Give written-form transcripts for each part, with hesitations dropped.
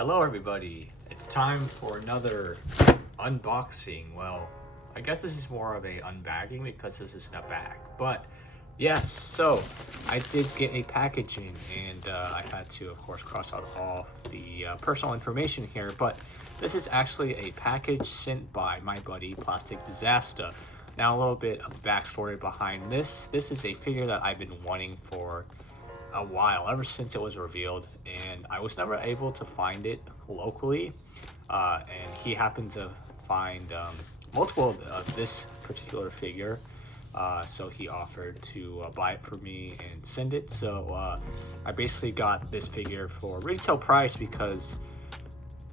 Hello everybody, it's time for another unboxing. Well, I guess this is more of a unbagging because this isn't a bag. But yes, so I did get a package in and I had to of course cross out all the personal information here. But this is actually a package sent by my buddy Plastic Disasta. Now a little bit of backstory behind this. This is a figure that I've been wanting for a while, ever since it was revealed, and I was never able to find it locally, and he happened to find multiple of this particular figure, so he offered to buy it for me and send it. So I basically got this figure for retail price because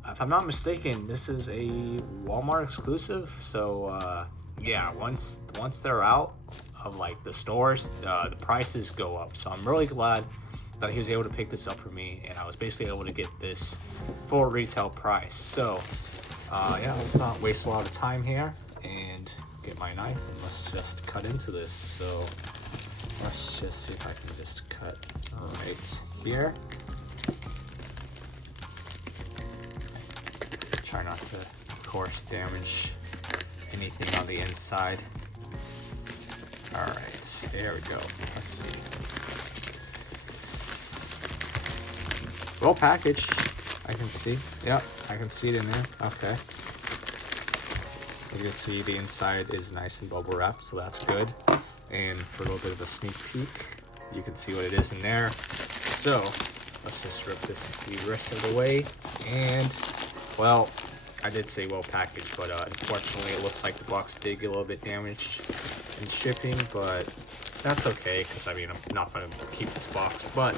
if I'm not mistaken, this is a Walmart exclusive. So yeah, once they're out of like the stores, the prices go up. So I'm really glad that he was able to pick this up for me, and I was basically able to get this for retail price. So yeah, let's not waste a lot of time here and get my knife and let's just cut into this. So let's just see if I can just cut right here. Try not to, of course, damage anything on the inside. All right, there we go. Let's see. Well packaged, I can see. Yep, I can see it in there. Okay. You can see the inside is nice and bubble wrapped, so that's good. And for a little bit of a sneak peek, you can see what it is in there. So let's just rip the rest of the way. And well, I did say well packaged, but unfortunately it looks like the box did get a little bit damaged in shipping, but that's okay because I mean I'm not going to keep this box. But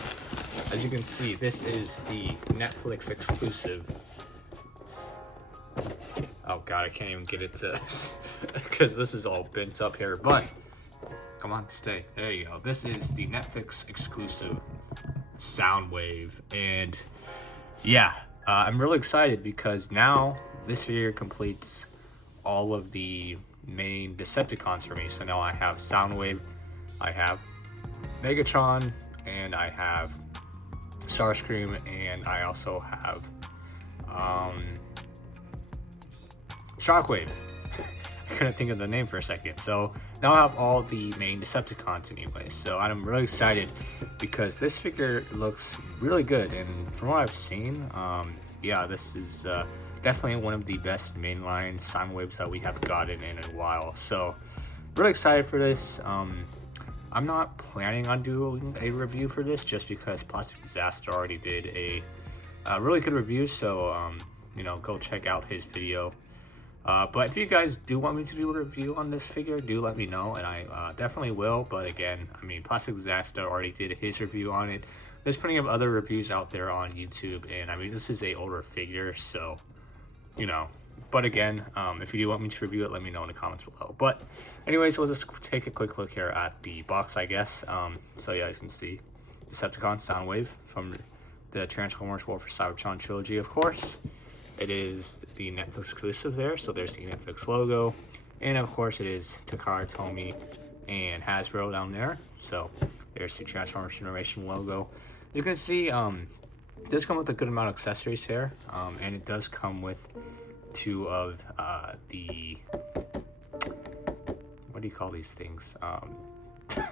as you can see, this is the Netflix exclusive. Oh god, I can't even get it to because this is all bent up here, but come on, stay. There you go. This is the Netflix exclusive Soundwave, and yeah, I'm really excited because now this figure completes all of the main Decepticons for me. So now I have Soundwave, I have Megatron, and I have Starscream, and I also have Shockwave. I couldn't think of the name for a second. So now I have all the main Decepticons anyway. So I'm really excited because this figure looks really good, and from what I've seen, yeah, this is definitely one of the best mainline Soundwaves that we have gotten in a while. So really excited for this. I'm not planning on doing a review for this just because Plastic Disasta already did a really good review. So you know, go check out his video. But if you guys do want me to do a review on this figure, do let me know, and I definitely will. But again, I mean, Plastic Disasta already did his review on it. There's plenty of other reviews out there on YouTube, and I mean, this is a older figure, so you know. But again, if you do want me to review it, let me know in the comments below. But anyways, we'll just take a quick look here at the box, I guess. So yeah, you can see Decepticon Soundwave from the Transformers War for Cybertron trilogy, of course. It is the Netflix exclusive there, so there's the Netflix logo. And of course it is Takara Tomy and Hasbro down there. So there's the Transformers Generation logo. As you can see, it does come with a good amount of accessories here. And it does come with two of the, what do you call these things? God,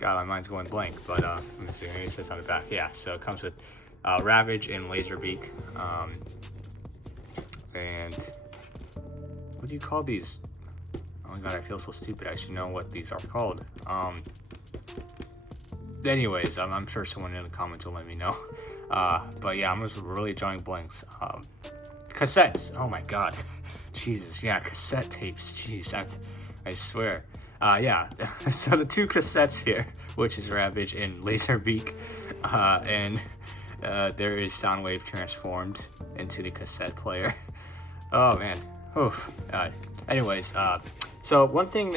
my mind's going blank, but let me see, maybe it says on the back. Yeah, so it comes with Ravage and Laserbeak. And what do you call these? Oh my god, I feel so stupid. I should know what these are called. Anyways, I'm sure someone in the comments will let me know. But yeah, I'm just really drawing blanks. Cassettes. Oh my god. Jesus, yeah, cassette tapes. Jeez, I swear. Yeah, so the two cassettes here, which is Ravage and Laserbeak, and there is Soundwave transformed into the cassette player. Oh man. Oof. Anyways, so one thing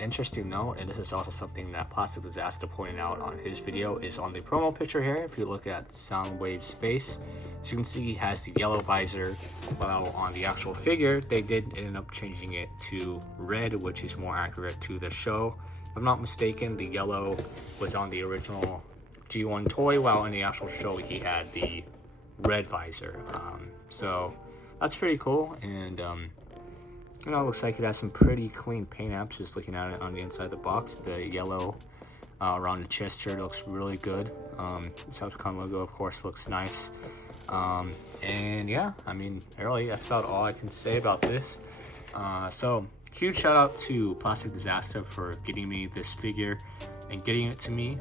interesting note, and this is also something that Plastic Disasta pointed out on his video, is on the promo picture here. If you look at Soundwave's face, as you can see, he has the yellow visor. While on the actual figure, they did end up changing it to red, which is more accurate to the show. If I'm not mistaken, the yellow was on the original G1 toy, while in the actual show he had the red visor. So that's pretty cool, and you know, it looks like it has some pretty clean paint apps. Just looking at it on the inside of the box, the yellow around the chest here looks really good. The Decepticon logo, of course, looks nice. And yeah, I mean, really, that's about all I can say about this. So huge shout out to Plastic Disasta for getting me this figure and getting it to me.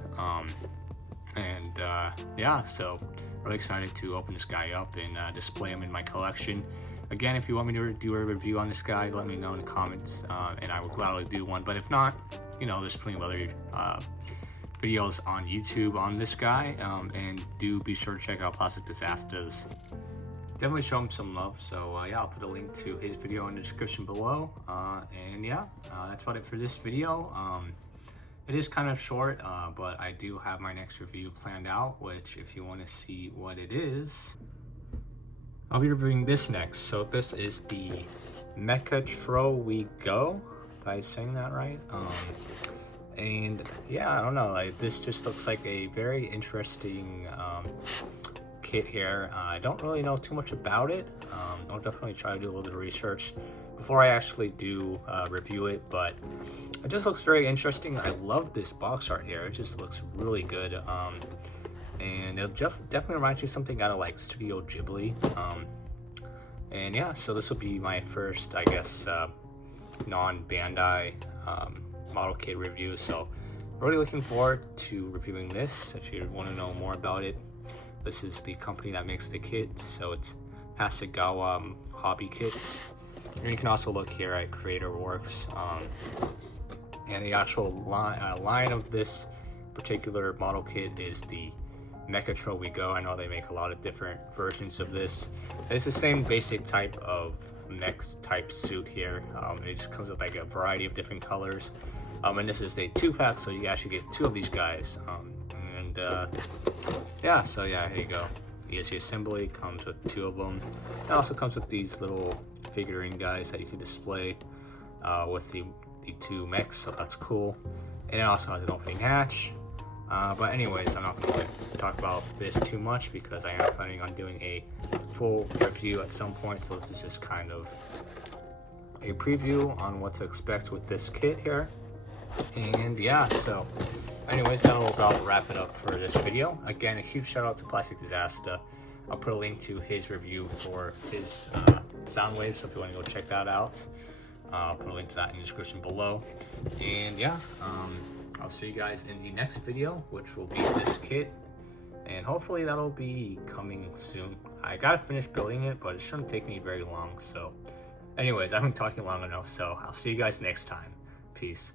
Yeah, so really excited to open this guy up and display him in my collection. Again, if you want me to do a review on this guy, let me know in the comments, and I will gladly do one. But if not, you know, there's plenty of other videos on YouTube on this guy, and do be sure to check out Plastic Disasta's. Definitely show him some love. So yeah, I'll put a link to his video in the description below. And yeah, that's about it for this video. It is kind of short, but I do have my next review planned out, which if you want to see what it is, I'll be reviewing this next. So this is the Mechatro We Go, if I'm saying that right. And yeah, I don't know, like this just looks like a very interesting kit here. I don't really know too much about it. I'll definitely try to do a little bit of research before I actually do review it, but it just looks very interesting. I love this box art here. It just looks really good. And it definitely reminds me of something out of like Studio Ghibli. And yeah, so this will be my first, I guess, non-Bandai model kit review. So really looking forward to reviewing this. If you want to know more about it, this is the company that makes the kit. So it's Hasegawa Hobby Kits. And you can also look here at Creator Works. And the actual line of this particular model kit is the Mechatro We Go. I know they make a lot of different versions of this. It's the same basic type of mech type suit here. It just comes with like a variety of different colors. And this is a 2-pack, so you actually get 2 of these guys. Yeah, so yeah, here you go. The assembly comes with 2 of them. It also comes with these little figurine guys that you can display with the 2 mechs, so that's cool. And it also has an opening hatch. But anyways, I'm not going to talk about this too much because I am planning on doing a full review at some point. So this is just kind of a preview on what to expect with this kit here. And yeah, so anyways, that'll about wrap it up for this video. Again, a huge shout out to Plastic Disasta. I'll put a link to his review for his sound waves, so if you want to go check that out, I'll put a link to that in the description below. And yeah, I'll see you guys in the next video, which will be this kit, and hopefully that'll be coming soon. I gotta finish building it, but it shouldn't take me very long. So anyways, I've been talking long enough, so I'll see you guys next time. Peace.